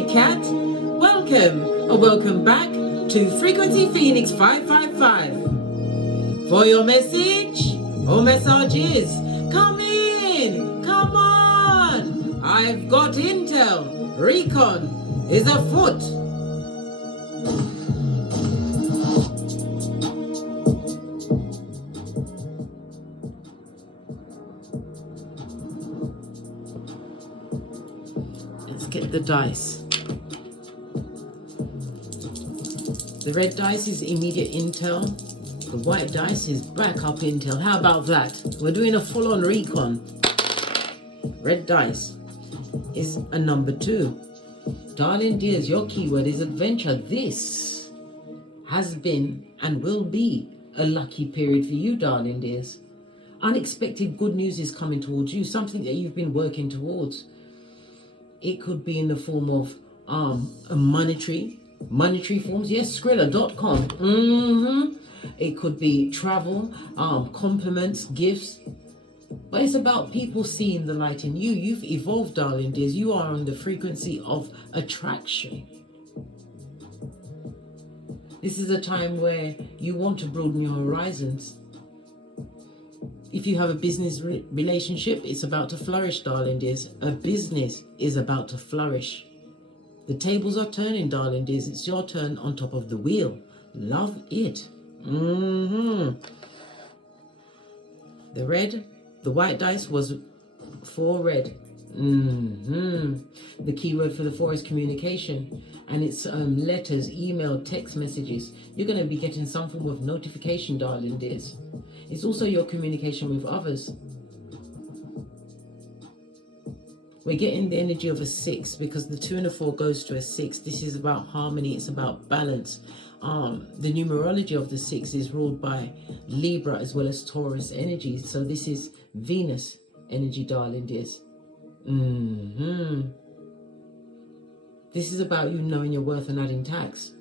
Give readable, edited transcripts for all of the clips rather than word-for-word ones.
Big Cat. Welcome or welcome back to Frequency Phoenix 555. For your message or messages, come in, come on. I've got intel. Recon is afoot. Let's get the dice. The red dice is immediate intel. The white dice is backup intel. How about that? We're doing a full-on recon. Red dice is a number 2. Darling dears, your keyword is adventure. This has been and will be a lucky period for you, darling dears. Unexpected good news is coming towards you, something that you've been working towards. It could be in the form of a monetary forms. Yes, Skrilla.com. It could be travel, compliments, gifts. But it's about people seeing the light in you. You've evolved, darling dears. You are on the frequency of attraction. This is a time where you want to broaden your horizons. If you have a business relationship, it's about to flourish, darling dears. A business is about to flourish. The tables are turning, darling dears. It's your turn on top of the wheel. Love it. The white dice was 4 red. The keyword for the 4 is communication. And it's letters, email, text messages. You're going to be getting some form of notification, darling dears. It's also your communication with others. We're getting the energy of a 6 because the 2 and a 4 goes to a 6. This is about harmony. It's about balance. The numerology of the 6 is ruled by Libra as well as Taurus energy. So this is Venus energy, darling dears. This is about you knowing your worth and adding tax.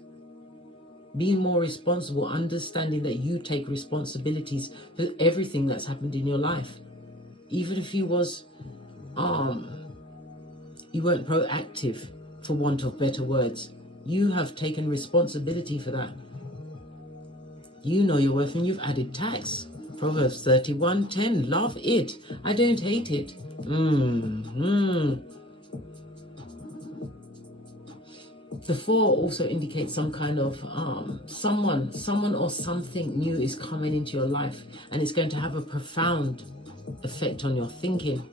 Being more responsible, understanding that you take responsibilities for everything that's happened in your life. Even if you was you weren't proactive, for want of better words. You have taken responsibility for that. You know your worth and you've added tax. Proverbs 31:10. Love it. I don't hate it. The 4 also indicates some kind of someone or something new is coming into your life, and it's going to have a profound effect on your thinking.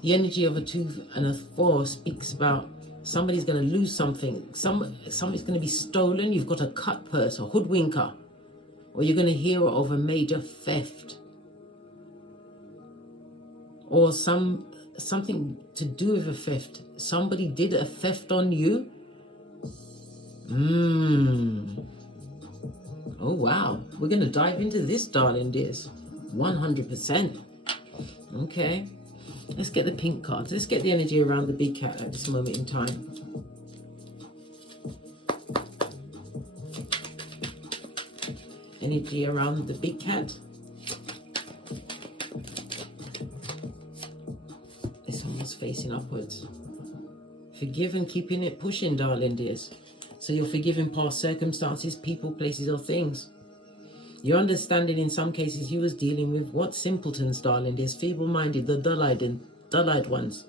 The energy of a 2 and a 4 speaks about somebody's going to lose something. Something's going to be stolen. You've got a cut purse or hoodwinker, or you're going to hear of a major theft, or something to do with a theft. Somebody did a theft on you. Oh wow, we're going to dive into this, darling dears. 100%. Okay, let's get the pink cards. Let's get the energy around the big cat at this moment in time. Energy around the big cat. Facing upwards. Forgive and keeping it pushing, darling dears. So you're forgiving past circumstances, people, places, or things. You're understanding in some cases you was dealing with what simpletons, darling dears, feeble-minded, the dull-eyed ones.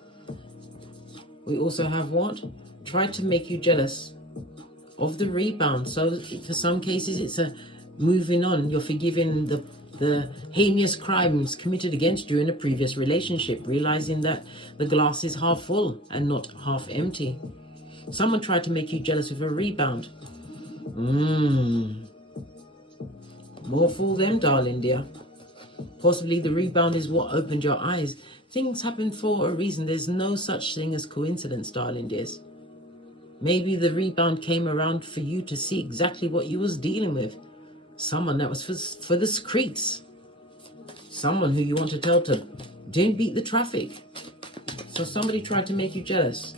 We also have what? Tried to make you jealous of the rebound. So for some cases it's a moving on. You're forgiving the heinous crimes committed against you in a previous relationship, realizing that the glass is half full and not half empty. Someone tried to make you jealous with a rebound. More fool them, darling dear. Possibly the rebound is what opened your eyes. Things happen for a reason. There's no such thing as coincidence, darling dears. Maybe the rebound came around for you to see exactly what you was dealing with. Someone that was for the streets. Someone who you want to tell to don't beat the traffic. So somebody tried to make you jealous.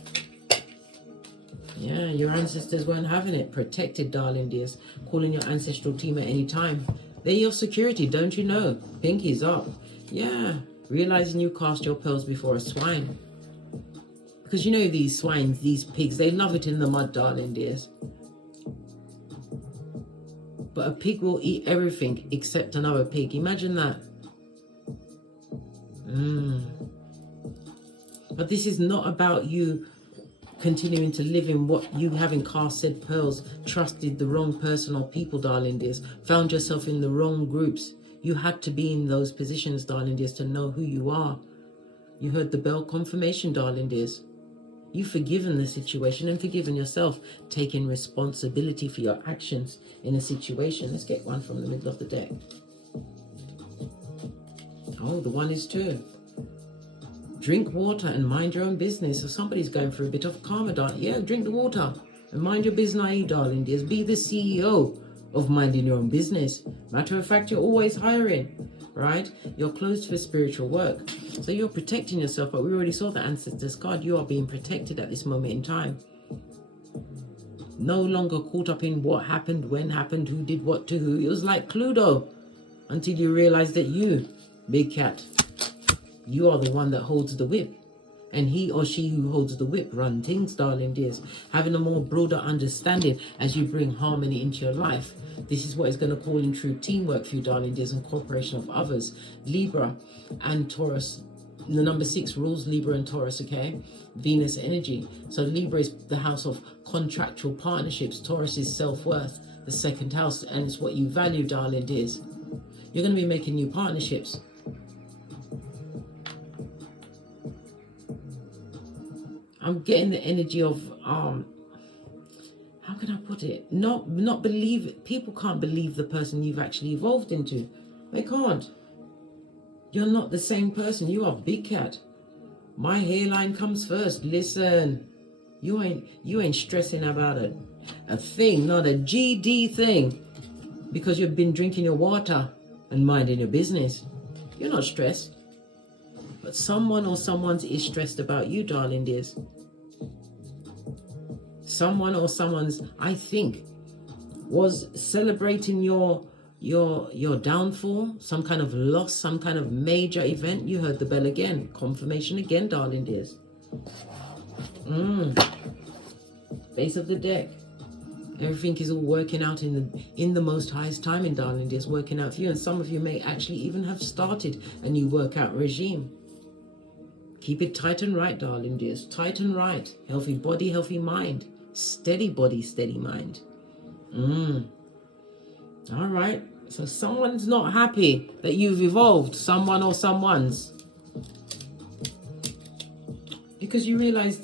Yeah, your ancestors weren't having it. Protected, darling dears. Calling your ancestral team at any time. They're your security, don't you know? Pinkies up. Yeah, realizing you cast your pearls before a swine. Because you know these swines, these pigs, they love it in the mud, darling dears. But a pig will eat everything except another pig. Imagine that. But this is not about you continuing to live in what you having cast said pearls, trusted the wrong person or people, darling dears, found yourself in the wrong groups. You had to be in those positions, darling dears, to know who you are. You heard the bell, confirmation, darling dears. You've forgiven the situation and forgiven yourself, taking responsibility for your actions in a situation. Let's get one from the middle of the deck. Oh, the one is 2. Drink water and mind your own business. So somebody's going through a bit of karma, darling. Yeah, drink the water and mind your business, darling dears. Be the CEO of minding your own business. Matter of fact, you're always hiring, right? You're closed for spiritual work. So you're protecting yourself, but we already saw the ancestors card. You are being protected at this moment in time. No longer caught up in what happened, when happened, who did what to who. It was like Cluedo until you realize that you, big cat, you are the one that holds the whip. And he or she who holds the whip run things, darling dears. Having a more broader understanding as you bring harmony into your life. This is what is going to call in true teamwork for you, darling dears, and cooperation of others. Libra and Taurus. The number 6 rules Libra and Taurus, okay? Venus energy. So Libra is the house of contractual partnerships. Taurus is self-worth, the 2nd house, and it's what you value, darling dears. You're going to be making new partnerships. I'm getting the energy of, how can I put it? Not believe it. People can't believe the person you've actually evolved into. They can't. You're not the same person. You are big cat. My hairline comes first. Listen, you ain't stressing about a thing, not a GD thing, because you've been drinking your water and minding your business. You're not stressed. But someone or someone's is stressed about you, darling dears. Someone or someone's, I think, was celebrating your downfall, some kind of loss, some kind of major event. You heard the bell again. Confirmation again, darling dears. Base of the deck. Everything is all working out in the most highest timing, darling dears, working out for you. And some of you may actually even have started a new workout regime. Keep it tight and right, darling dears. Tight and right. Healthy body, healthy mind. Steady body, steady mind. All right. So someone's not happy that you've evolved. Someone or someone's. Because you realize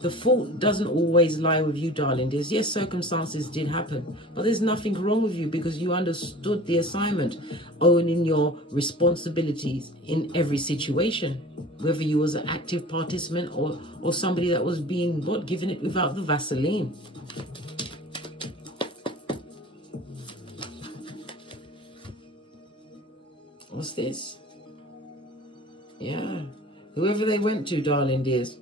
the fault doesn't always lie with you, darling dears. Yes, circumstances did happen, but there's nothing wrong with you because you understood the assignment, owning your responsibilities in every situation, whether you was an active participant or somebody that was being, given it without the Vaseline. What's this? Yeah. Whoever they went to, darling dears.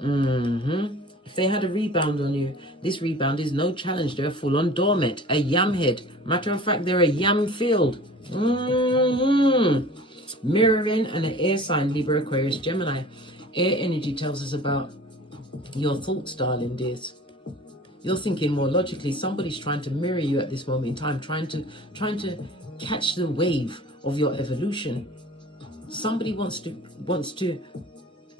If they had a rebound on you, this rebound is no challenge. They're full on dormant, a yam head. Matter of fact, they're a yam field. Mirroring and an air sign, Libra, Aquarius, Gemini. Air energy tells us about your thoughts, darling dears. You're thinking more logically. Somebody's trying to mirror you at this moment in time, trying to catch the wave of your evolution. Somebody wants to.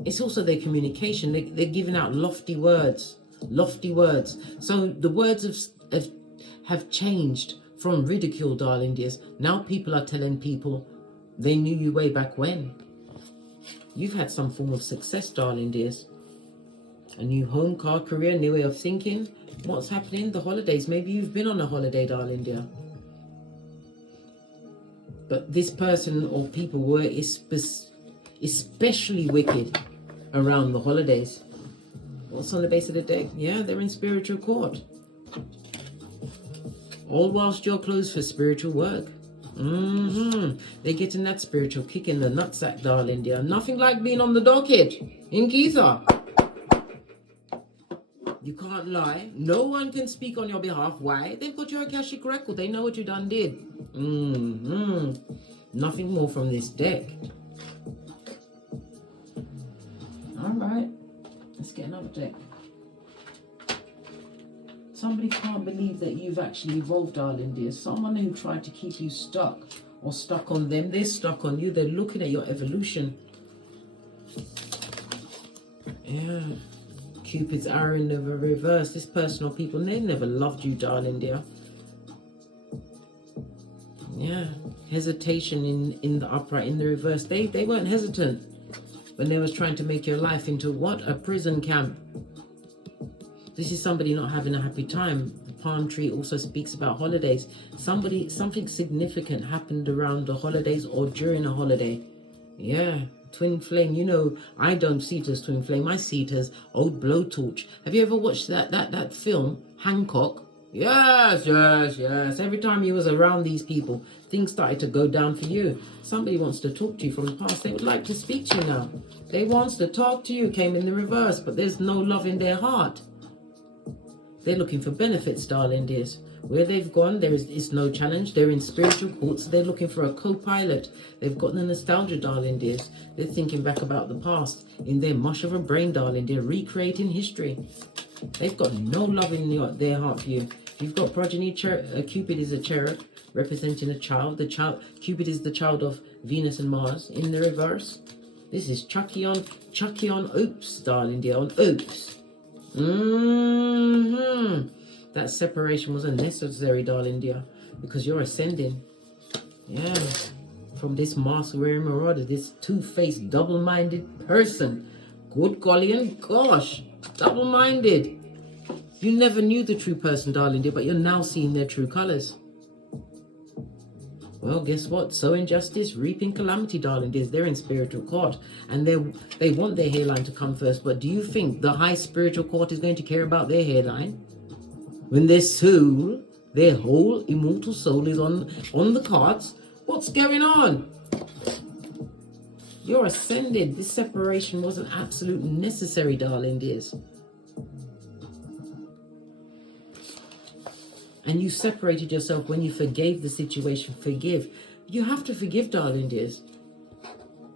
It's also their communication. They're giving out lofty words. So the words have changed from ridicule, darling dears. Now people are telling people they knew you way back when. You've had some form of success, darling dears. A new home, car, career, new way of thinking. What's happening? The holidays. Maybe you've been on a holiday, darling dear. But this person or people were especially wicked around the holidays. What's on the base of the deck? Yeah, they're in spiritual court. All whilst you're closed for spiritual work. They're getting that spiritual kick in the nutsack, darling dear. Nothing like being on the docket in Geetha. You can't lie. No one can speak on your behalf. Why? They've got your Akashic record. They know what you done did. Nothing more from this deck. All right. Let's get another deck. Somebody can't believe that you've actually evolved, darling dear. Someone who tried to keep you stuck or stuck on them, they're stuck on you. They're looking at your evolution. Yeah. Cupid's arrow in the reverse. This person or people, they never loved you, darling dear. Yeah. Hesitation in the upright, in the reverse. They weren't hesitant when they was trying to make your life into what? A prison camp. This is somebody not having a happy time. The palm tree also speaks about holidays. Something significant happened around the holidays or during a holiday. Yeah, twin flame. You know, I don't see it as twin flame. I see it as old blowtorch. Have you ever watched that film, Hancock? Yes. Every time you was around these people, things started to go down for you. Somebody wants to talk to you from the past. They would like to speak to you now. They wants to talk to you. Came in the reverse, but there's no love in their heart. They're looking for benefits, darling dears. Where they've gone, there is no challenge. They're in spiritual courts. They're looking for a co-pilot. They've got the nostalgia, darling dears. They're thinking back about the past in their mush of a brain, darling dear, recreating history. They've got no love in their heart for you. You've got progeny. Cupid is a cherub representing a child. Cupid is the child of Venus and Mars in the reverse. This is Chucky on oops, darling dear, on oops. That separation wasn't necessary, darling dear, because you're ascending. Yeah. From this mask-wearing marauder, this two-faced, double-minded person. Good golly and gosh, double-minded. You never knew the true person, darling dear, but you're now seeing their true colors. Well, guess what? Sowing justice, reaping calamity, darling dears. They're in spiritual court, and they want their hairline to come first. But do you think the high spiritual court is going to care about their hairline? When their soul, their whole immortal soul is on the cards, what's going on? You're ascended. This separation wasn't absolutely necessary, darling dears. And you separated yourself when you forgave the situation. Forgive. You have to forgive, darling dears.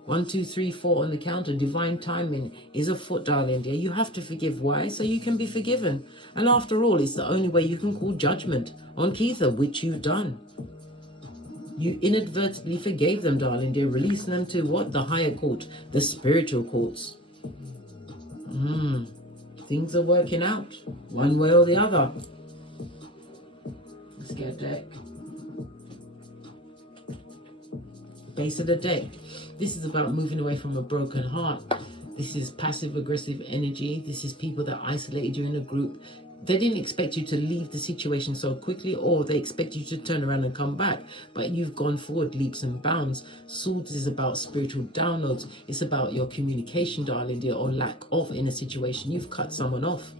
1, 2, 3, 4 on the counter. Divine timing is afoot, darling dear. You have to forgive. Why? So you can be forgiven. And after all, it's the only way you can call judgment on Keitha, which you've done. You inadvertently forgave them, darling dear, releasing them to what? The higher court, the spiritual courts. Things are working out, one way or the other. Let's get a deck. Base of the deck. This is about moving away from a broken heart. This is passive-aggressive energy. This is people that isolated you in a group. They didn't expect you to leave the situation so quickly, or they expect you to turn around and come back. But you've gone forward leaps and bounds. Swords is about spiritual downloads. It's about your communication, darling dear, or lack of in a situation. You've cut someone off,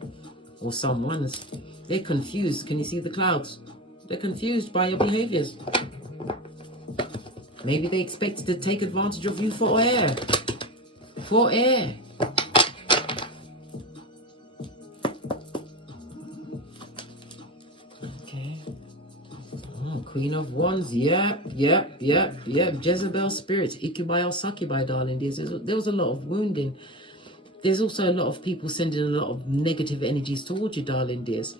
or someone's. They're confused. Can you see the clouds? They're confused by your behaviors. Maybe they expected to take advantage of you for air. For air. Okay. Oh, Queen of Wands. Yep. Jezebel spirits. Ikibai or Sakibai, darling dears. There was a lot of wounding. There's also a lot of people sending a lot of negative energies towards you, darling dears.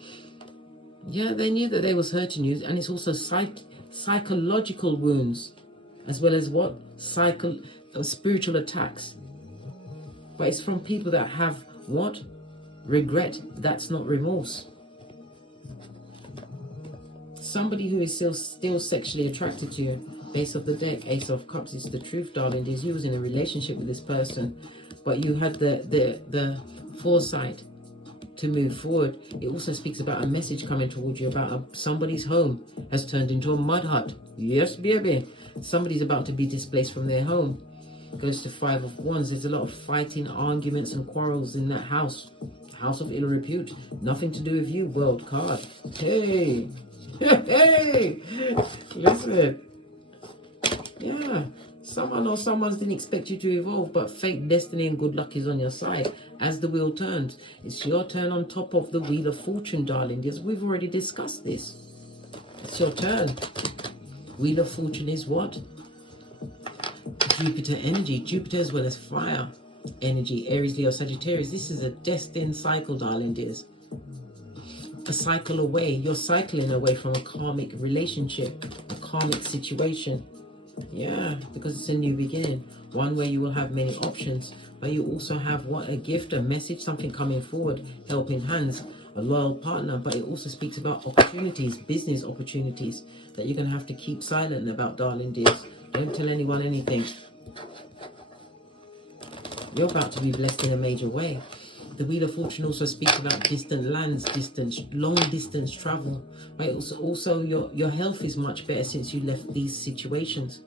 Yeah, they knew that they was hurting you, and it's also psychological wounds, as well as what? Spiritual attacks. But it's from people that have what? Regret. That's not remorse. Somebody who is still sexually attracted to you, base of the deck, Ace of Cups. It's the truth, darling. You was in a relationship with this person, but you had the foresight to move forward. It also speaks about a message coming towards you about somebody's home has turned into a mud hut. Yes, baby. Somebody's about to be displaced from their home. Goes to 5 of Wands. There's a lot of fighting, arguments and quarrels in that house. House of ill repute. Nothing to do with you, world card. Hey. Listen. Yeah. Someone or someone's didn't expect you to evolve, but fate, destiny and good luck is on your side as the wheel turns. It's your turn on top of the wheel of fortune, darling. Yes, we've already discussed this. It's your turn. Wheel of fortune is what? Jupiter energy. Jupiter as well as fire. energy, Aries, Leo, Sagittarius. This is a destined cycle, darling dears. A cycle away. You're cycling away from a karmic relationship, a karmic situation. Yeah, because it's a new beginning. One where you will have many options, but you also have what? A gift, a message, something coming forward, helping hands, a loyal partner. But it also speaks about opportunities, business opportunities that you're going to have to keep silent about, darling dears. Don't tell anyone anything. You're about to be blessed in a major way. The Wheel of Fortune also speaks about distant lands, long distance travel. But also your health is much better since you left these situations.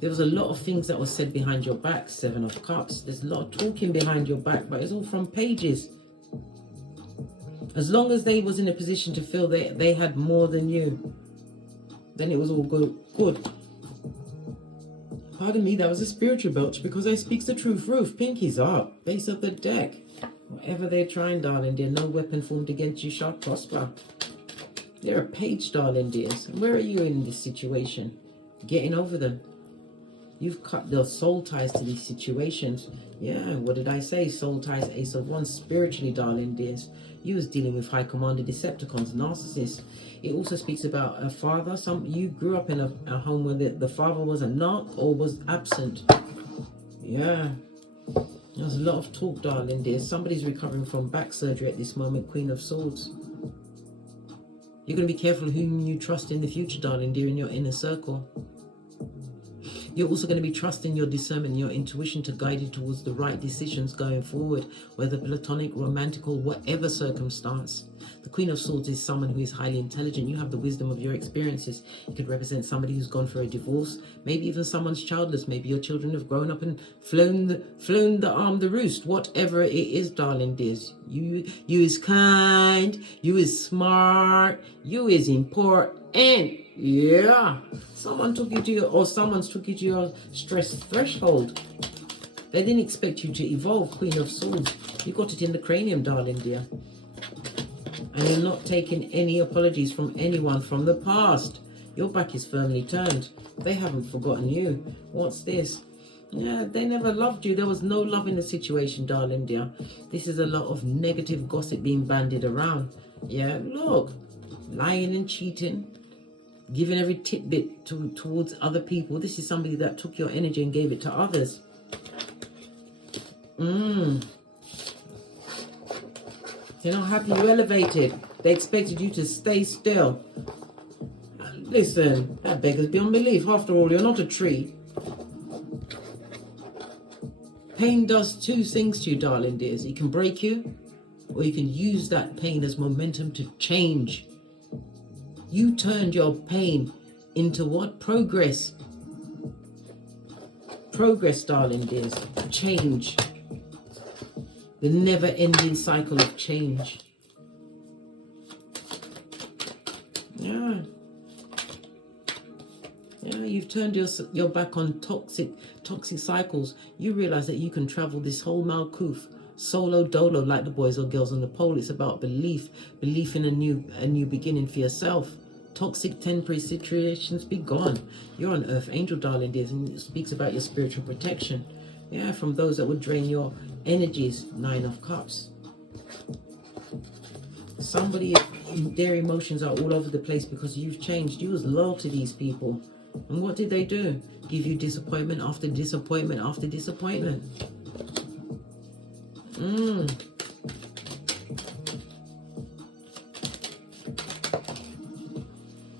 There was a lot of things that were said behind your back, Seven of Cups. There's a lot of talking behind your back, but it's all from pages. As long as they was in a position to feel they had more than you, then it was all good. Pardon me, that was a spiritual belch because I speaks the truth. Roof, pinkies up, base of the deck. Whatever they're trying, darling dear, no weapon formed against you shall prosper. They're a page, darling dears. Where are you in this situation? Getting over them. You've cut the soul ties to these situations. Yeah, what did I say? Soul ties, Ace of Wands. Spiritually, darling dears, you was dealing with high commanded Decepticons, narcissists. It also speaks about a father. You grew up in a home where the father was a narc or was absent. Yeah, there's a lot of talk, darling dears. Somebody's recovering from back surgery at this moment, Queen of Swords. You're going to be careful whom you trust in the future, darling dear, in your inner circle. You're also going to be trusting your discernment, your intuition to guide you towards the right decisions going forward, whether platonic, romantic, or whatever circumstance. The Queen of Swords is someone who is highly intelligent. You have the wisdom of your experiences. You could represent somebody who's gone for a divorce, maybe even someone's childless. Maybe your children have grown up and flown the roost. Whatever it is, darling dears, you is kind, you is smart, you is important. Yeah, someone's took you to your stress threshold. They didn't expect you to evolve, Queen of Swords. You got it in the cranium, darling dear. And you're not taking any apologies from anyone from the past. Your back is firmly turned. They haven't forgotten you. What's this? Yeah, they never loved you. There was no love in the situation, darling dear. This is a lot of negative gossip being bandied around. Yeah, look, lying and cheating, giving every tidbit towards other people. This is somebody that took your energy and gave it to others. They're not happy you elevated. They expected you to stay still. Listen, that beggars beyond belief. After all, you're not a tree. Pain does two things to you, darling dears. It can break you, or you can use that pain as momentum to change. You turned your pain into what? Progress. Progress, darling dears. Change. The never-ending cycle of change. Yeah. Yeah, you've turned your back on toxic cycles. You realize that you can travel this whole Malkuth solo dolo like the boys or girls on the pole. It's about belief in a new beginning for yourself. Toxic temporary situations be gone. You're an earth angel, darling dears, and it speaks about your spiritual protection. Yeah, from those that would drain your energies. 9 of Cups. Somebody, their emotions are all over the place because you've changed. You was loyal to these people. And what did they do? Give you disappointment after disappointment after disappointment.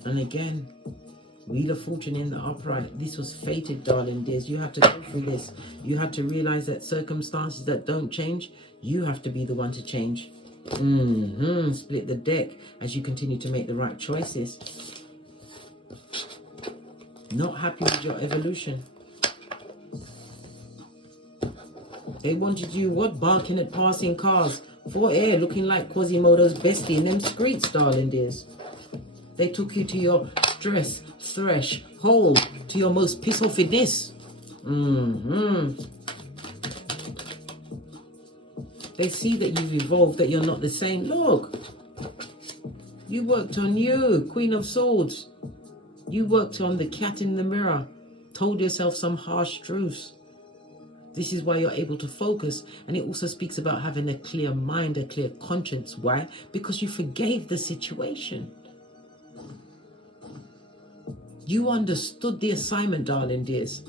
And again, Wheel of Fortune in the upright. This was fated, darling dears. You have to go through this. You have to realize that circumstances that don't change, you have to be the one to change. Split the deck as you continue to make the right choices. Not happy with your evolution. They wanted you, what? Barking at passing cars. For air, looking like Quasimodo's bestie in them streets, darling dears. They took you to your stress threshold, to your most piss-offiness. They see that you've evolved, that you're not the same. Look, you worked on you, Queen of Swords. You worked on the cat in the mirror, told yourself some harsh truths. This is why you're able to focus. And it also speaks about having a clear mind, a clear conscience. Why? Because you forgave the situation. You understood the assignment, darling dears.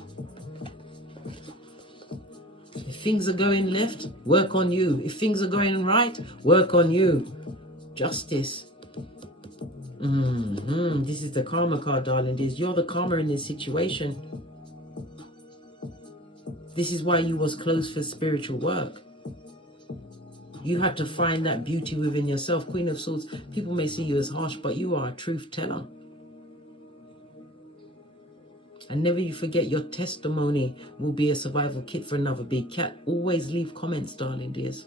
If things are going left, work on you. If things are going right, work on you. Justice. This is the karma card, darling dears. You're the karma in this situation. This is why you was closed for spiritual work. You had to find that beauty within yourself. Queen of Swords, people may see you as harsh, but you are a truth teller. And never you forget, your testimony will be a survival kit for another big cat. Always leave comments, darling dears.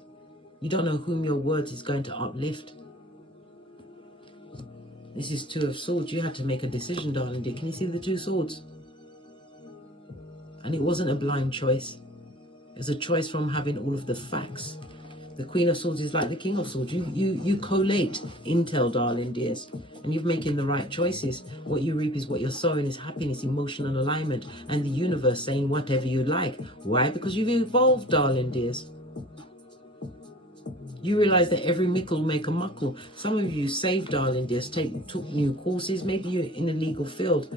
You don't know whom your words is going to uplift. This is Two of Swords. You had to make a decision, darling dear. Can you see the two swords? And it wasn't a blind choice. It was a choice from having all of the facts. The Queen of Swords is like the King of Swords. You collate intel, darling dears. And you're making the right choices. What you reap is what you're sowing, is happiness, emotional alignment. And the universe saying whatever you like. Why? Because you've evolved, darling dears. You realize that every mickle make a muckle. Some of you saved, darling dears, took new courses. Maybe you're in a legal field.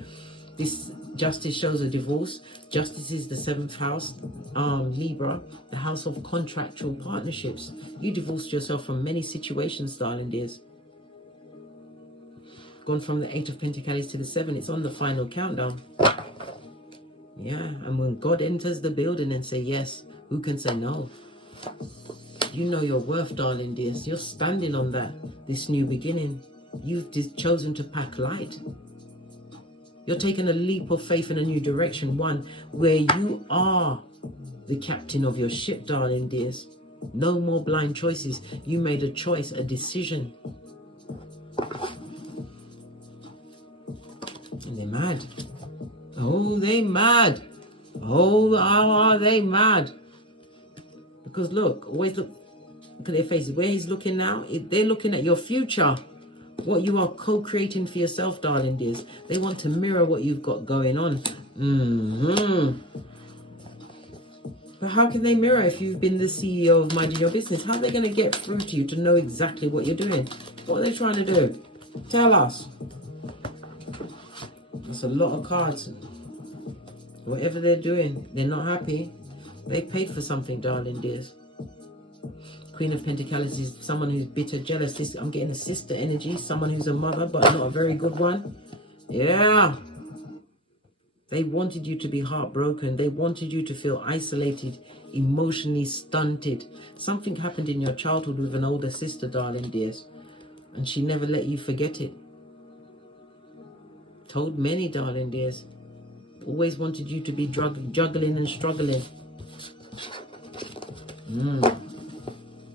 This justice shows a divorce. Justice is the 7th house, Libra, the house of contractual partnerships. You divorced yourself from many situations, darling dears. Gone from the 8 of Pentacles to the 7. It's on the final countdown. Yeah, and when God enters the building and say yes, who can say no? You know your worth, darling dears. You're standing on that, this new beginning. You've chosen to pack light. You're taking a leap of faith in a new direction, one where you are the captain of your ship, darling dears. No more blind choices. You made a choice, a decision. And they're mad. Oh, they're mad. Oh, how are they mad? Because look, always look at their faces. Where he's looking now, they're looking at your future. What you are co-creating for yourself, darling dears. They want to mirror what you've got going on. But how can they mirror if you've been the CEO of minding your business? How are they going to get through to you to know exactly what you're doing? What are they trying to do? Tell us. That's a lot of cards. Whatever they're doing, they're not happy. They paid for something, darling dears. Queen of Pentacles is someone who's bitter, jealous. I'm getting a sister energy. Someone who's a mother, but not a very good one. Yeah. They wanted you to be heartbroken. They wanted you to feel isolated, emotionally stunted. Something happened in your childhood with an older sister, darling dears. And she never let you forget it. Told many, darling dears. Always wanted you to be juggling and struggling.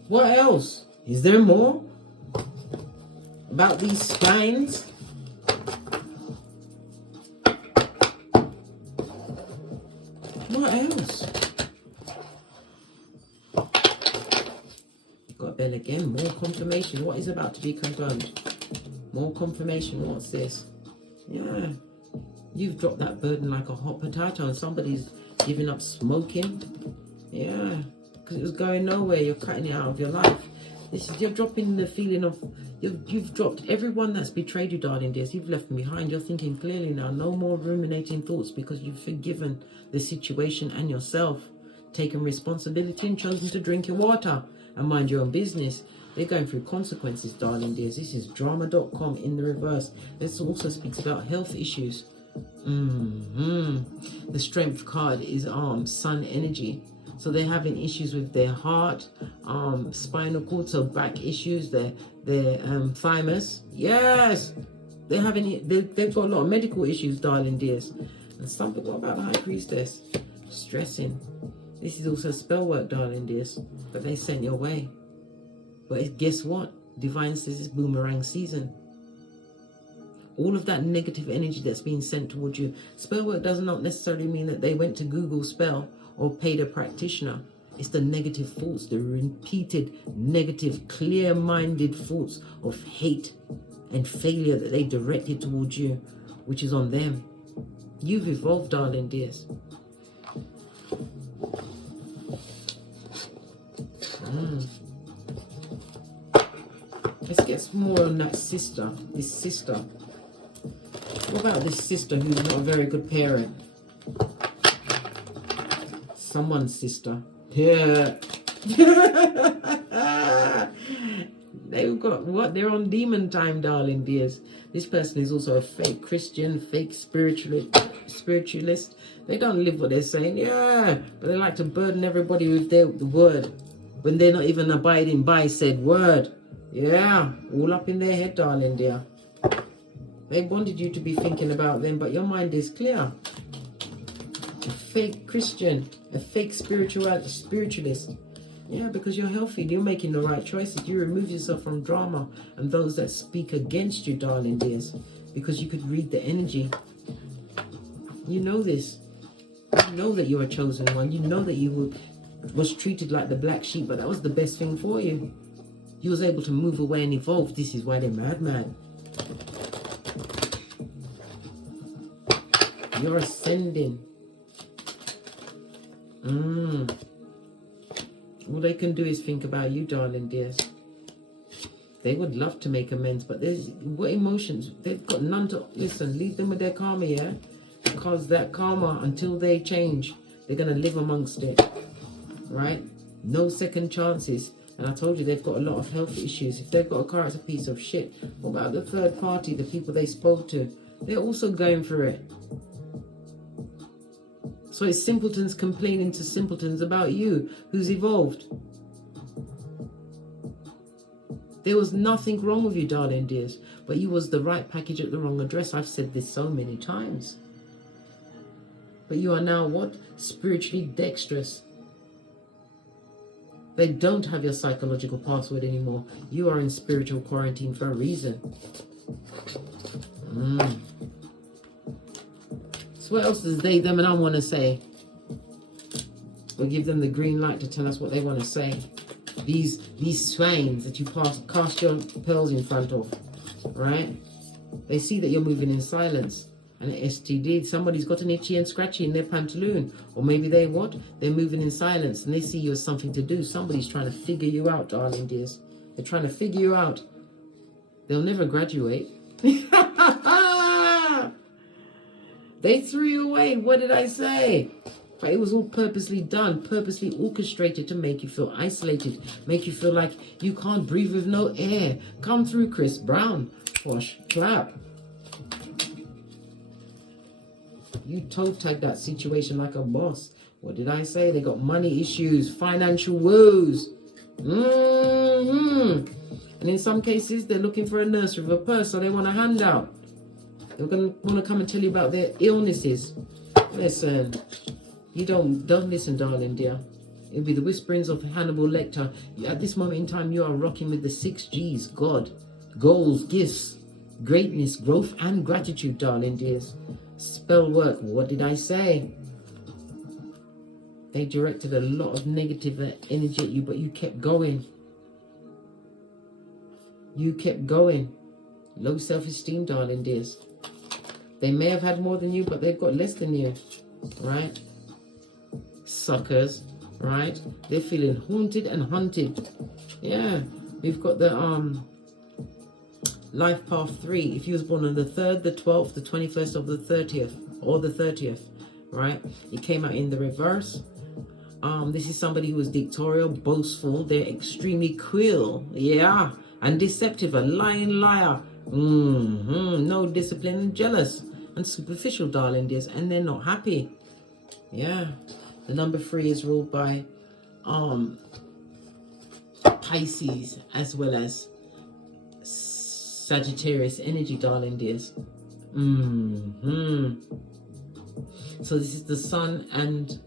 What else? Is there more about these signs? What else? Got a bell again. More confirmation. What is about to be confirmed? More confirmation. What's this? Yeah. You've dropped that burden like a hot potato and somebody's giving up smoking. Yeah. Because it was going nowhere. You're cutting it out of your life. You're dropping the feeling of, you've dropped everyone that's betrayed you, darling dears. You've left them behind. You're thinking clearly now. No more ruminating thoughts because you've forgiven the situation and yourself. Taken responsibility and chosen to drink your water and mind your own business. They're going through consequences, darling dears. This is drama.com in the reverse. This also speaks about health issues. The strength card is sun energy. So they're having issues with their heart, spinal cord, so back issues, their thymus. Yes, they've got a lot of medical issues, darling dears. And something, what about the High Priestess? Stressing. This is also spellwork, darling dears, but they sent your way. But guess what? Divine says it's boomerang season. All of that negative energy that's being sent towards you. Spellwork does not necessarily mean that they went to Google spell or paid a practitioner. It's the negative thoughts, the repeated negative, clear-minded thoughts of hate and failure that they directed towards you, which is on them. You've evolved, darling dears. Let's get more on that sister. This sister. What about this sister who's not a very good parent? Someone's sister. Yeah. They've got what? They're on demon time, darling dears. This person is also a fake Christian, fake spiritualist. They don't live what they're saying. Yeah. But they like to burden everybody with the word when they're not even abiding by said word. Yeah. All up in their head, darling dear. They wanted you to be thinking about them, but your mind is clear. A fake Christian, a fake spiritualist. Yeah, because you're healthy. You're making the right choices. You remove yourself from drama and those that speak against you, darling dears, because you could read the energy. You know this. You know that you're a chosen one. You know that you was treated like the black sheep, but that was the best thing for you. You was able to move away and evolve. This is why they're mad. You're ascending. All they can do is think about you, darling dears. They would love to make amends, but there's what emotions? They've got none to... Listen, leave them with their karma, yeah? Because that karma, until they change, they're going to live amongst it. Right? No second chances. And I told you they've got a lot of health issues. If they've got a car, it's a piece of shit. What about the third party, the people they spoke to? They're also going through it. So it's simpletons complaining to simpletons about you, who's evolved. There was nothing wrong with you, darling dears, but you was the right package at the wrong address. I've said this so many times. But you are now what? Spiritually dexterous. They don't have your psychological password anymore. You are in spiritual quarantine for a reason. So what else does they, them, and I want to say? We'll give them the green light to tell us what they want to say. These swines that you cast your pearls in front of, right? They see that you're moving in silence. And STD, somebody's got an itchy and scratchy in their pantaloon. Or maybe they what? They're moving in silence and they see you as something to do. Somebody's trying to figure you out, darling dears. They're trying to figure you out. They'll never graduate. They threw you away. What did I say? But it was all purposely done, purposely orchestrated to make you feel isolated, make you feel like you can't breathe with no air. Come through, Chris Brown. Wash, clap. You toe tagged that situation like a boss. What did I say? They got money issues, financial woes. And in some cases, they're looking for a nurse with a purse, so they want a handout. They're going to want to come and tell you about their illnesses. Listen, you don't listen, darling dear. It'll be the whisperings of Hannibal Lecter. At this moment in time, you are rocking with the 6 G's. God, goals, gifts, greatness, growth, and gratitude, darling dears. Spellwork, what did I say? They directed a lot of negative energy at you, but you kept going. You kept going. Low self-esteem, darling dears. They may have had more than you, but they've got less than you, right? Suckers, right? They're feeling haunted and hunted. Yeah, we've got the life path 3. If you was born on the 3rd, the 12th, the 21st, or the 30th, or the 30th, right? It came out in the reverse. This is somebody who is dictatorial, boastful. They're extremely cruel, yeah, and deceptive, a lying liar. No discipline, and jealous and superficial, darling dears, and they're not happy. Yeah, the number 3 is ruled by Pisces as well as Sagittarius energy, darling dears. So this is the sun and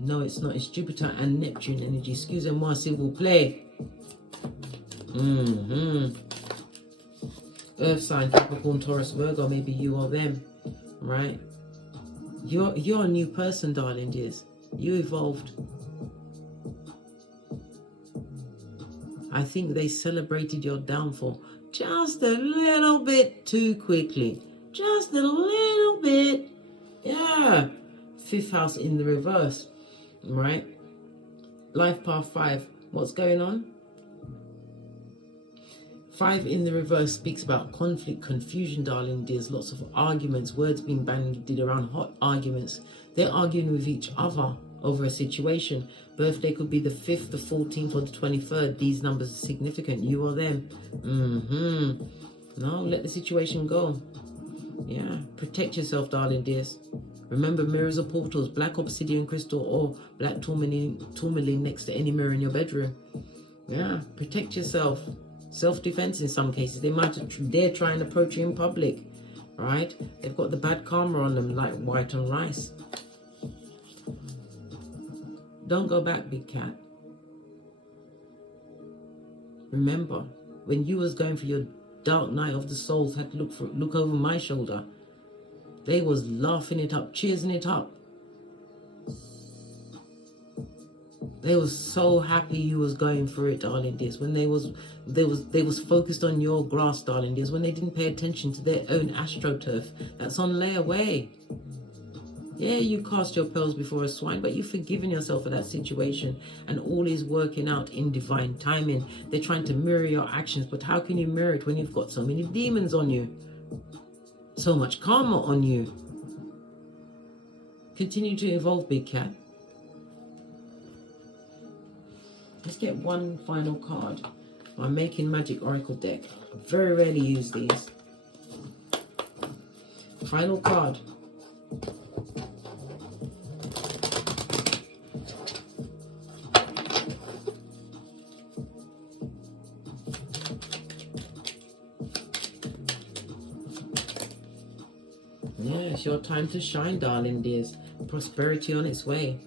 no, it's not, it's Jupiter and Neptune energy. Excusez-moi, s'il vous plaît. Earth sign, Capricorn, Taurus, Virgo, maybe you or them, right? You're a new person, darling dears. You evolved. I think they celebrated your downfall just a little bit too quickly. Just a little bit. Yeah. 5th house in the reverse, right? Life path 5. What's going on? 5 in the reverse speaks about conflict, confusion, darling dears. Lots of arguments, words being bandied around, hot arguments. They're arguing with each other over a situation. Birthday could be the 5th, the 14th, or the 23rd. These numbers are significant. You or them. No, let the situation go. Yeah, protect yourself, darling dears. Remember, mirrors are portals. Black obsidian crystal or black tourmaline next to any mirror in your bedroom. Yeah, protect yourself. Self-defense in some cases. They might dare try and approach you in public. Right? They've got the bad karma on them like white on rice. Don't go back, big cat. Remember, when you was going for your dark night of the souls, had to look over my shoulder. They was laughing it up, cheersing it up. They was so happy you was going for it, darling dears. When they was focused on your grass, darling dears. When they didn't pay attention to their own astroturf that's on layaway. Yeah, you cast your pearls before a swine, but you've forgiven yourself for that situation, and all is working out in divine timing. They're trying to mirror your actions, but how can you mirror it when you've got so many demons on you? So much karma on you. Continue to evolve, big cat. Let's get one final card. My Making Magic Oracle deck. I very rarely use these. Final card. Yeah, it's your time to shine, darling dears. Prosperity on its way.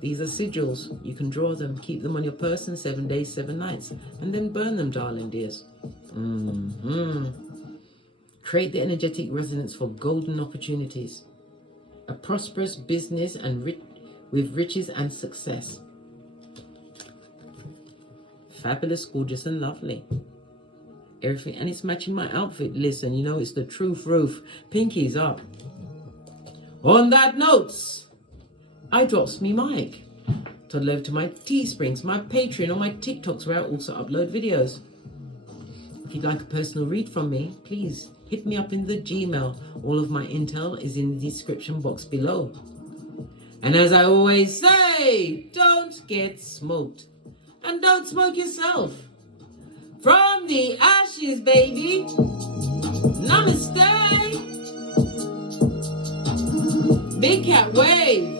These are sigils. You can draw them, keep them on your person 7 days, 7 nights, and then burn them, darling dears. Create the energetic resonance for golden opportunities. A prosperous business and with riches and success. Fabulous, gorgeous, and lovely. Everything, and it's matching my outfit. Listen, you know it's the truth roof. Pinkies up. On that note, I drops me mic. Toddle over to my Teesprings, my Patreon, or my TikToks where I also upload videos. If you'd like a personal read from me, please hit me up in the Gmail. All of my intel is in the description box below. And as I always say, don't get smoked. And don't smoke yourself. From the ashes, baby. Namaste. Big cat wave.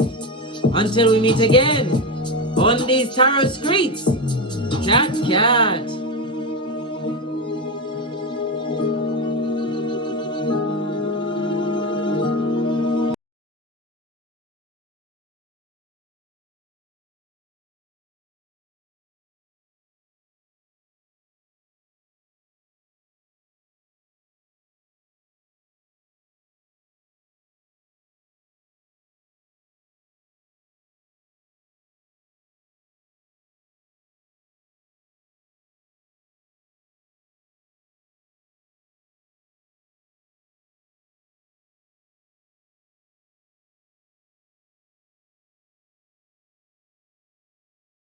Until we meet again on these tarot streets. Cat.